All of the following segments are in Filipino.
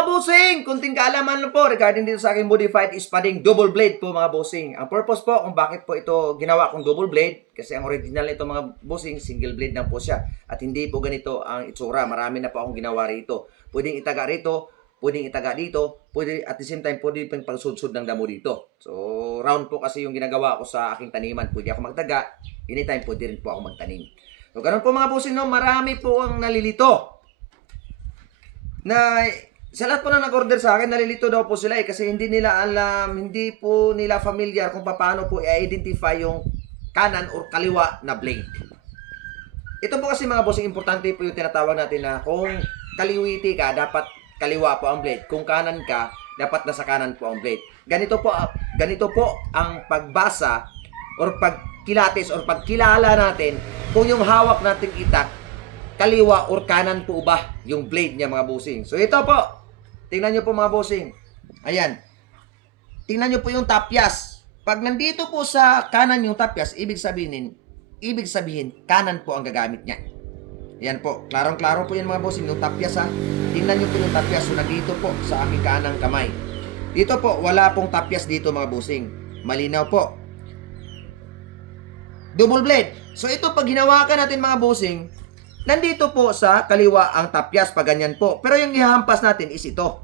Mga bossing, kunting kaalaman lang po regarding dito sa aking modified spading double blade po mga bossing. Ang purpose po kung bakit po ito ginawa kong double blade, kasi ang original nito mga bossing, single blade lang po siya. At hindi po ganito ang itsura. Marami na po akong ginawa rito. Pwedeng itaga rito, pwedeng itaga dito, pwede at the same time pwede pang pagsudsud ng damo dito. So, round po kasi yung ginagawa ko sa aking taniman. Pwede ako magtaga, anytime pwede rin po ako magtanim. So, ganun po mga bossing, no? Marami po ang nalilito na sa lahat po na nag-order sa akin, nalilito daw po sila kasi hindi nila alam, hindi po nila familiar kung paano po i-identify yung kanan or kaliwa na blade. Ito po kasi mga bossing, importante po yung tinatawag natin na kung kaliwiti ka, dapat kaliwa po ang blade. Kung kanan ka, dapat nasa kanan po ang blade. Ganito po ang pagbasa or pagkilatis or pagkilala natin kung yung hawak nating itak, kaliwa or kanan po ba yung blade niya mga bossing. So ito po, tingnan nyo po mga bossing. Ayan. Tingnan nyo po yung tapyas. Pag nandito po sa kanan yung tapyas, ibig sabihin, kanan po ang gagamit niya. Ayan po. Klarong-klaro po yan mga bossing. Yung tapyas ha. Tingnan nyo po yung tapyas. So nandito po sa aking kanang kamay. Dito po, wala pong tapyas dito mga bossing. Malinaw po. Double blade. So ito pag hinawakan natin mga bossing, nandito po sa kaliwa ang tapyas pag ganyan po. Pero yung ihahampas natin is ito.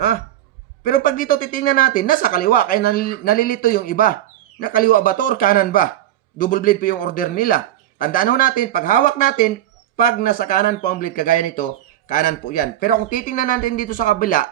Ha? Pero pag dito titingnan natin, nasa kaliwa. Kaya nalilito yung iba. Na kaliwa ba to or kanan ba? Double blade po yung order nila. Tandaan ho natin, pag hawak natin, pag nasa kanan po ang blade kagaya nito, kanan po yan. Pero kung titingnan natin dito sa kabila,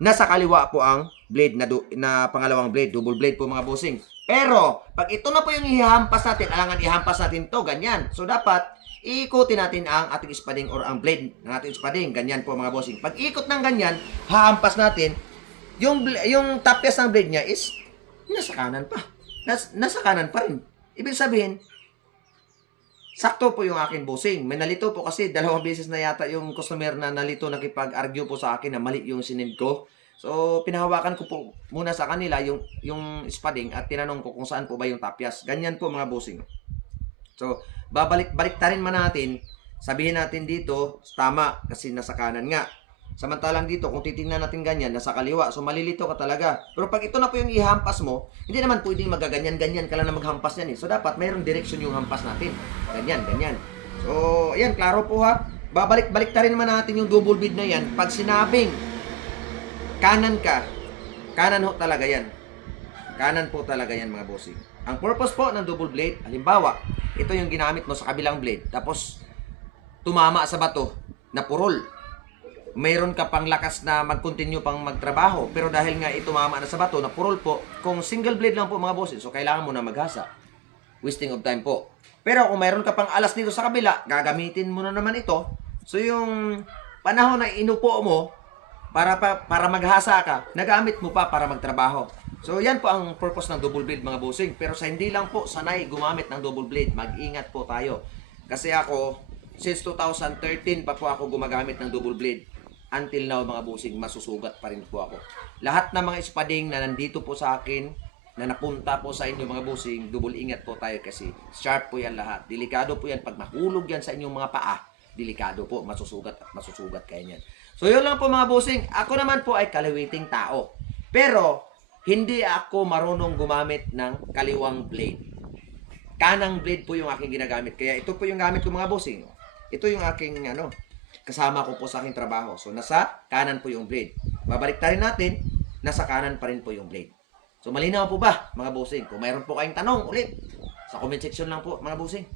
nasa kaliwa po ang blade na pangalawang blade. Double blade po mga bossing. Pero, pag ito na po yung ihahampas natin, alangan ihampas natin to ganyan. So, dapat iikutin natin ang ating spading or ang blade ng ating spading. Ganyan po mga bossing. Pag ikot ng ganyan, hahampas natin, yung tapyas ng blade niya is nasa kanan pa. Nasa kanan pa rin. Ibig sabihin, sakto po yung aking bossing. May nalito po kasi 2 beses na yata yung customer na nalito nakipag-argue po sa akin na mali yung sinend ko. So, pinahawakan ko po muna sa kanila yung spading at tinanong ko kung saan po ba yung tapyas. Ganyan po mga bossing. So, babalik-baliktarin man natin, sabihin natin dito, tama, kasi nasa kanan nga. Samantalang dito, kung titingnan natin ganyan, nasa kaliwa. So, malilito ka talaga. Pero pag ito na po yung ihampas mo, hindi naman pwedeng magaganyan-ganyan ka lang na maghampas yan eh. So, dapat mayroong direction yung hampas natin. Ganyan, ganyan. So, ayan, klaro po ha. Babalik-baliktarin naman natin yung double blade na yan. Pag sinabing, kanan ka, kanan ho talaga yan. Kanan po talaga yan mga bossing. Ang purpose po ng double blade, halimbawa, ito yung ginamit mo sa kabilang blade. Tapos, tumama sa bato na purol. Mayroon ka pang lakas na mag-continue pang magtrabaho. Pero dahil nga tumama na sa bato na purol po, kung single blade lang po mga bossing, so kailangan mo na maghasa. Wasting of time po. Pero kung mayroon ka pang alas dito sa kabila, gagamitin mo na naman ito. So yung panahon na inupo mo, para maghasa ka, nagamit mo pa para magtrabaho. So, yan po ang purpose ng double blade mga bossing. Pero sa hindi lang po sanay gumamit ng double blade, mag-ingat po tayo. Kasi ako, since 2013 pa po ako gumagamit ng double blade. Until now mga bossing, masusugat pa rin po ako. Lahat ng mga spading na nandito po sa akin, na napunta po sa inyo mga bossing, double ingat po tayo kasi sharp po yan lahat. Delikado po yan. Pag mahulog yan sa inyong mga paa, delikado po, masusugat at masusugat kayo yan. So, yun lang po mga bossing. Ako naman po ay kaliwiting tao. Pero, hindi ako marunong gumamit ng kaliwang blade. Kanang blade po yung aking ginagamit. Kaya ito po yung gamit ko mga bossing. Ito yung aking kasama ko po sa aking trabaho. So, nasa kanan po yung blade. Babaliktarin natin, nasa kanan pa rin po yung blade. So, malinaw po ba mga bossing? Kung mayroon po kayong tanong ulit, sa comment section lang po mga bossing.